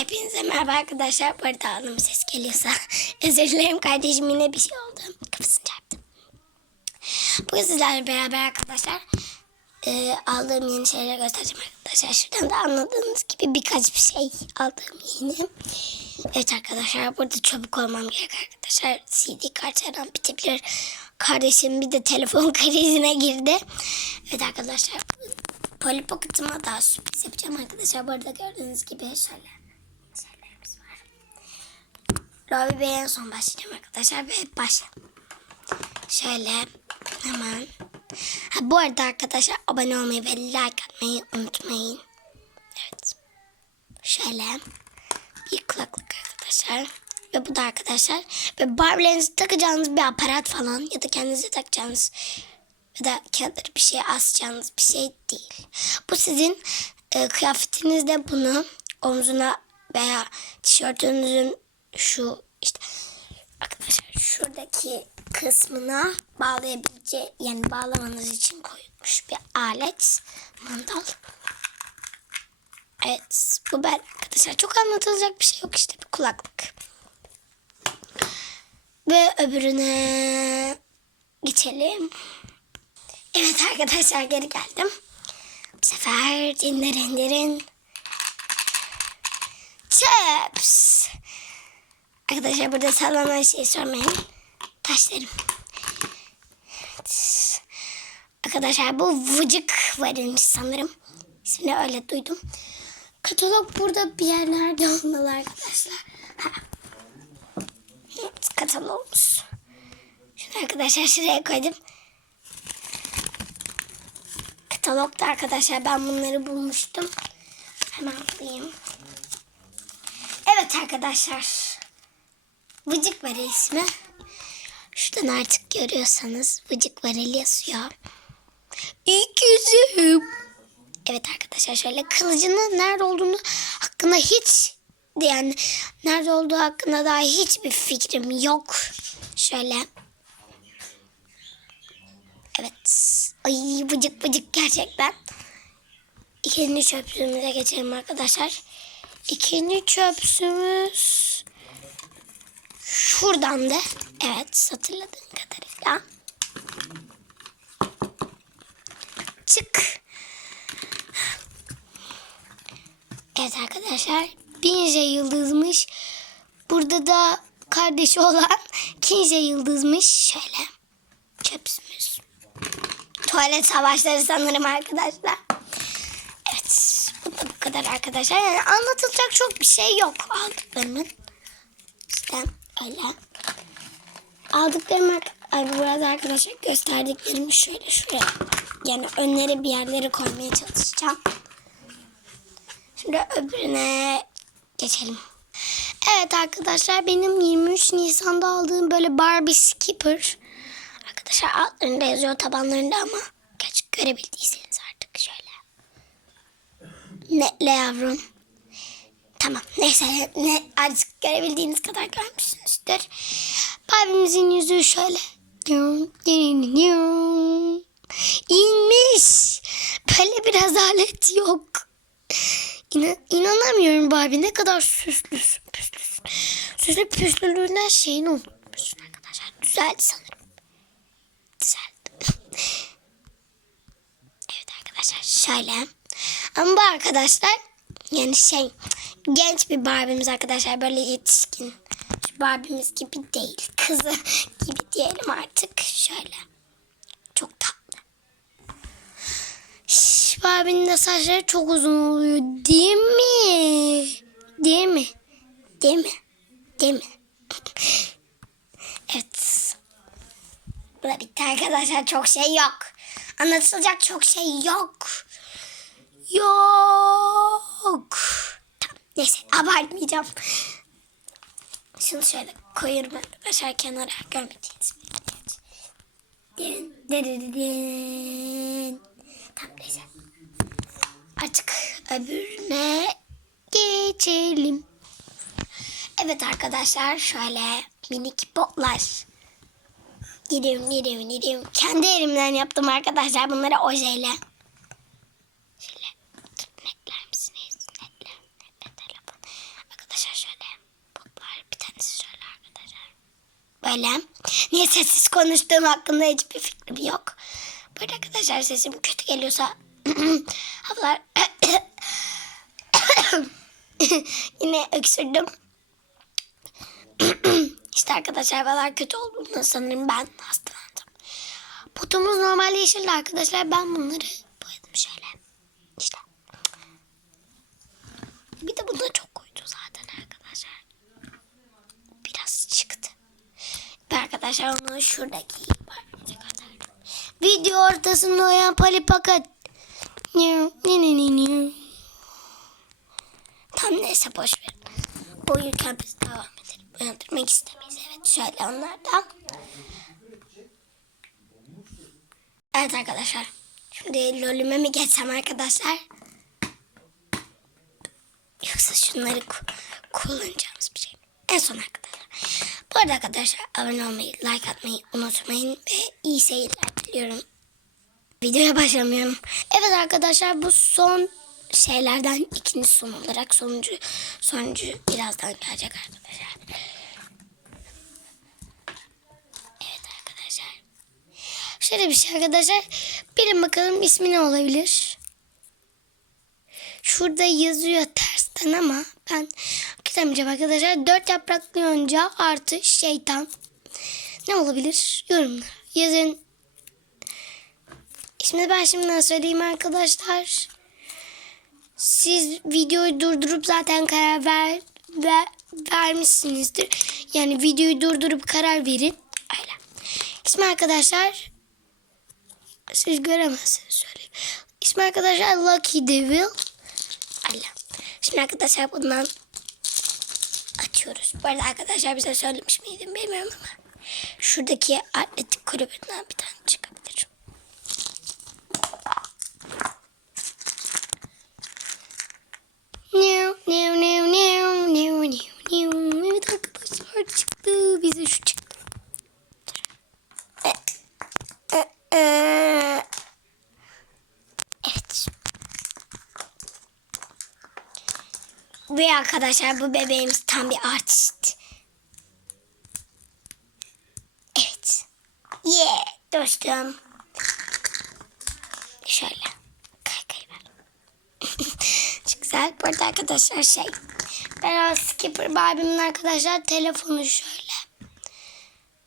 Hepinize merhaba arkadaşlar. Bu arada ağlama ses geliyorsa özür dilerim kardeşim yine bir şey oldu. Kafasını çarptı. Bugün sizlerle beraber arkadaşlar e, aldığım yeni şeyleri göstereceğim arkadaşlar. Şuradan da anladığınız gibi birkaç bir şey aldığım yeni. Evet arkadaşlar burada çabuk olmam gerek arkadaşlar. CD kartlardan bitebilir. Kardeşim bir de telefon krizine girdi. Evet arkadaşlar Polly Pocket'ıma daha sürpriz yapacağım arkadaşlar. Bu arada gördüğünüz gibi şöyle. Robbie Bey'e en son başlayacağım arkadaşlar ve başla. Şöyle hemen. Ha, bu arada arkadaşlar abone olmayı ve like atmayı unutmayın. Evet. Şöyle bir kulaklık arkadaşlar. Ve bu da arkadaşlar. Ve Barbie'lerinizi takacağınız bir aparat falan ya da kendinize takacağınız ya da kağıtları bir şey asacağınız bir şey değil. Bu sizin e, kıyafetinizde bunu omzuna veya tişörtünüzün şu işte arkadaşlar şuradaki kısmına bağlayabileceği yani bağlamanız için koyulmuş bir alet mandal. Evet bu ben arkadaşlar çok anlatılacak bir şey yok işte bir kulaklık. Ve öbürüne geçelim. Evet arkadaşlar geri geldim. Bu sefer dinlerin dinlerin. Chips. Arkadaşlar burada sallanan şey sormayın. Taşlarım. Evet. Arkadaşlar bu vıcık verilmiş sanırım. İsmini öyle duydum. Katalog burada bir yerlerde olmalı arkadaşlar. Ha. Evet, katalogumuz. Şunu arkadaşlar şuraya koydum. Katalogda arkadaşlar ben bunları bulmuştum. Hemen bulayım. Evet arkadaşlar. Vıcık Varel ismi. Şuradan artık görüyorsanız Vıcık Varel yazıyor. İkizim. Evet arkadaşlar şöyle kılıcının nerede olduğunu hakkında hiç yani nerede olduğu hakkında daha hiçbir fikrim yok. Şöyle. Evet. Ay bıcık bıcık gerçekten. İkinci çöpsümüze geçelim arkadaşlar. İkinci çöpsümüz şuradan da. Evet hatırladığım kadarıyla. Çık. Evet arkadaşlar. Bince yıldızmış. Burada da kardeşi olan Kinje yıldızmış. Şöyle. Çöpsümüz. Tuvalet savaşları sanırım arkadaşlar. Evet. Bu da bu kadar arkadaşlar. Yani anlatılacak çok bir şey yok aldıklarımın. Öyle. Aldıklarım ay burada arkadaşlar gösterdiklerimi şöyle şuraya yani önlere bir yerlere koymaya çalışacağım. Şimdi öbürüne geçelim. Evet arkadaşlar benim 23 Nisan'da aldığım böyle Barbie Skipper. Arkadaşlar altlarında yazıyor tabanlarında ama geç görebildiyseniz artık şöyle. Netle yavrum. Tamam neyse ne, artık görebildiğiniz kadar görmüşsünüzdür. Barbie'mizin yüzü şöyle. İnmiş. Böyle bir azalet yok. İnan, inanamıyorum Barbie ne kadar süslüsün püslüsün. Süslü püslülüğünden şeyini unutmuşsun arkadaşlar. Düzeldi sanırım. Düzeldi. evet arkadaşlar şöyle. Ama bu arkadaşlar yani şey genç bir Barbie'miz arkadaşlar böyle yetişkin. Şu Barbie'miz gibi değil. Kızı gibi diyelim artık. Şöyle. Çok tatlı. Şş, Barbie'nin de saçları çok uzun oluyor. Değil mi? Değil mi? Değil mi? Değil mi? evet. Bu da bitti arkadaşlar. Çok şey yok. Anlatılacak çok şey yok. Yok. Neyse abartmayacağım. Şunu şöyle koyuyorum arkadaşlar kenara Din, din, din, din. Tamam neyse. Artık öbürüne geçelim. Evet arkadaşlar şöyle minik botlar. Gidiyorum gidiyorum gidiyorum. Kendi elimden yaptım arkadaşlar bunları ojeyle. Şöyle netler misiniz? Netle. Netle telefon. Öyle. Niye sessiz konuştuğum hakkında hiçbir fikrim yok. Arada arkadaşlar sesim kötü geliyorsa havalar yine öksürdüm. işte arkadaşlar havalar kötü olduğunda sanırım ben hastalandım. Potumuz normalde yeşildi arkadaşlar. Ben bunları boyadım şöyle. İşte. Bir de bunda çok koydu zaten arkadaşlar. Biraz çıktı. Ve arkadaşlar onu şuradaki katardım. Video ortasında uyan pali pakat. Niu, ni, ni, ni, niu. Tam neyse boş ver. Uyurken biz devam edelim. Uyandırmak istemeyiz. Evet şöyle onlardan. Evet arkadaşlar. Şimdi lolüme mi geçsem arkadaşlar? Yoksa şunları ku- kullanacağımız bir şey. mi? En son arkadaşlar. Arada arkadaşlar abone olmayı, like atmayı unutmayın ve iyi seyirler diliyorum. Videoya başlamıyorum. Evet arkadaşlar bu son şeylerden ikinci son olarak sonuncu sonuncu birazdan gelecek arkadaşlar. Evet arkadaşlar. Şöyle bir şey arkadaşlar. Bilin bakalım ismi ne olabilir? Şurada yazıyor tersten ama ben okuyameyeceğim arkadaşlar. Dört yapraklı yonca artı şeytan. Ne olabilir? Yorumlar. Yazın. Şimdi ben şimdiden söyleyeyim arkadaşlar. Siz videoyu durdurup zaten karar ver, ver vermişsinizdir. Yani videoyu durdurup karar verin. Öyle. İsmi arkadaşlar siz göremezsiniz söyleyeyim. İsmi arkadaşlar Lucky Devil. Allah. Şimdi arkadaşlar bundan açıyoruz. Bu arada arkadaşlar bize söylemiş miydim bilmiyorum ama şuradaki atletik kulübünden bir tane çıkabilir. New, new, new, new, new. Evet arkadaşlar çıktı. Bize şu çıktı. Ee, e, e. Evet. Ve arkadaşlar bu bebeğimiz tam bir artist. Evet. Yeah dostum. Şöyle. Kay kay ver. Çok güzel. Bu arada arkadaşlar şey. Ben o Skipper Barbie'min arkadaşlar telefonu şöyle.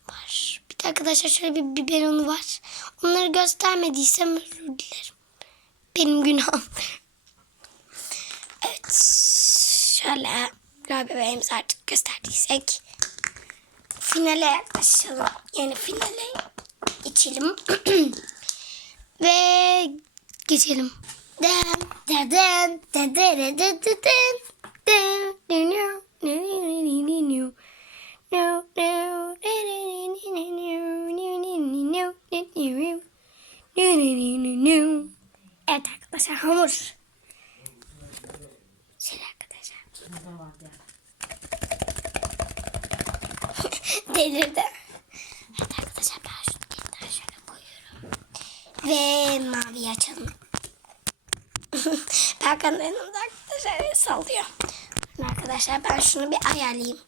Var. Bir de arkadaşlar şöyle bir biberonu var. Onları göstermediysem özür dilerim. Benim günahım. Şöyle galiba bebeğimizi artık gösterdiysek finale yaklaşalım. Yani finale geçelim. Ve geçelim. Den, den, den, den, den, den, den, den, Evet arkadaşlar hamur. Arkadaşlar. Delirdi. Evet arkadaşlar ben şunu yeniden şöyle koyuyorum. Ve mavi açalım. Berkan da yanımda arkadaşlar sallıyor. Arkadaşlar ben şunu bir ayarlayayım.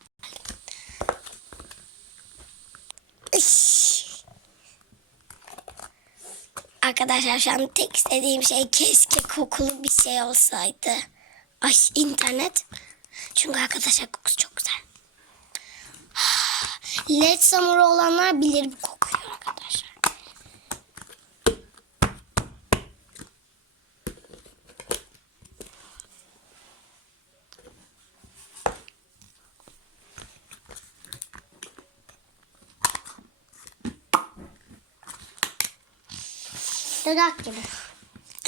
Arkadaşlar şu an tek istediğim şey keşke kokulu bir şey olsaydı. Ay internet. Çünkü arkadaşlar kokusu çok güzel. Led Summer olanlar bilir bu kokuyu arkadaşlar. Dudak gibi.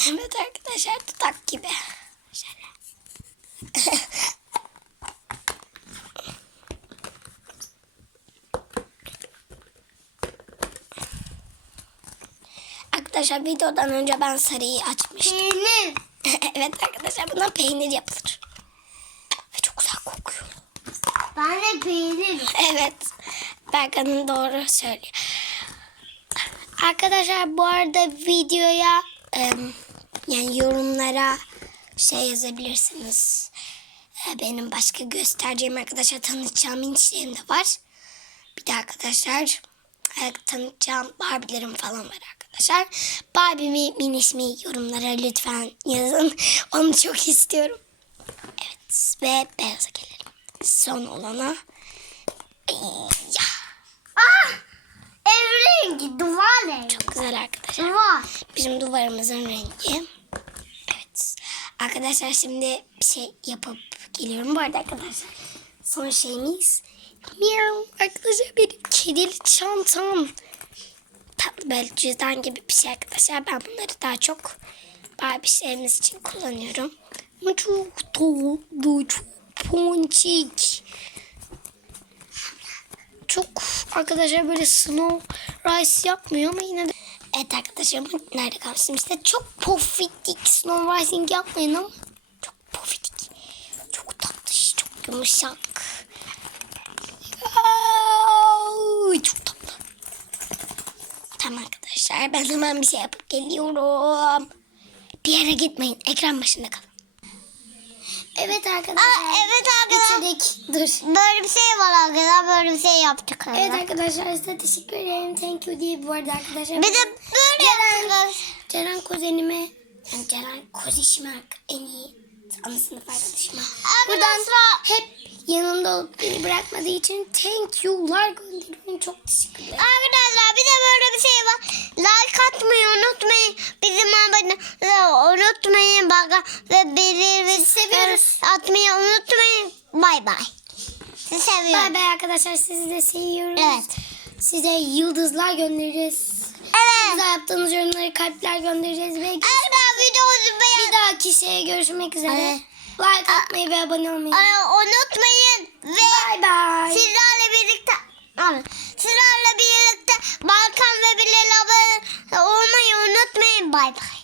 Evet arkadaşlar tutak gibi. Şöyle. Arkadaşlar videodan önce ben sarıyı açmıştım. Peynir. evet arkadaşlar bundan peynir yapılır. Ve çok güzel kokuyor. Ben de peynir. Evet. Berkan'ın doğru söylüyor. Arkadaşlar bu arada videoya yani yorumlara şey yazabilirsiniz. E, Benim başka göstereceğim arkadaşlar tanıtacağım inişlerim de var. Bir de arkadaşlar e, tanıtacağım Barbie'lerim falan var arkadaşlar. Barbie mi Miniş mi yorumlara lütfen yazın. Onu çok istiyorum. Evet ve beyaza gelelim. Son olana. Ay, Ya, Ah! Ev rengi duvar rengi. çok güzel arkadaşlar. Duvar. Bizim duvarımızın rengi. Evet. Arkadaşlar şimdi bir şey yapıp geliyorum. Bu arada arkadaşlar son şeyimiz Miau. Arkadaşlar benim kedili çantam. Tatlı böyle cüzdan gibi bir şey arkadaşlar. Ben bunları daha çok Barbie şeyimiz için kullanıyorum. Ama çok tatlı, çok ponçik. Çok arkadaşlar böyle snow rice yapmıyor ama yine de Evet arkadaşlar nerede kalmıştım işte çok pofidik snow rising yapmayın ama çok pofidik çok tatlı çok yumuşak Ay, çok tatlı tamam arkadaşlar ben hemen bir şey yapıp geliyorum bir yere gitmeyin ekran başında kalın Evet arkadaşlar. Aa, evet arkadaşlar. Bitirdik. Dur. Böyle bir şey var arkadaşlar. Böyle bir şey yaptık. Evet arkadaşlar size teşekkür ederim. Thank you diye bu arada arkadaşlar. Bir de böyle yaptık. Ceren kuzenime, yani Ceren kozişime en iyi ana sınıf arkadaşıma. Buradan hep yanımda olup beni bırakmadığı için thank you'lar gönderiyorum. Çok teşekkür ederim. Arkadaşlar bir de böyle bir şey var. Like atmayı unutmayın. Bizim abone unutmayın. Bak ve bildirim seviyoruz. atmayı unutmayın. Bay bay. Sizi seviyorum. Bay bay arkadaşlar sizi de seviyoruz. Evet. Size yıldızlar göndeririz. Evet. Güzel yaptığınız yorumları kalpler göndereceğiz ve Arkadaşlar videomuzu beğen. bir dahaki şeye görüşmek üzere. Evet. Like atmayı ve abone olmayı. Aa, unutmayın. Ve Bay bay. sizlerle birlikte sizlerle birlikte Balkan ve Bilal abone olmayı unutmayın. Bay bay.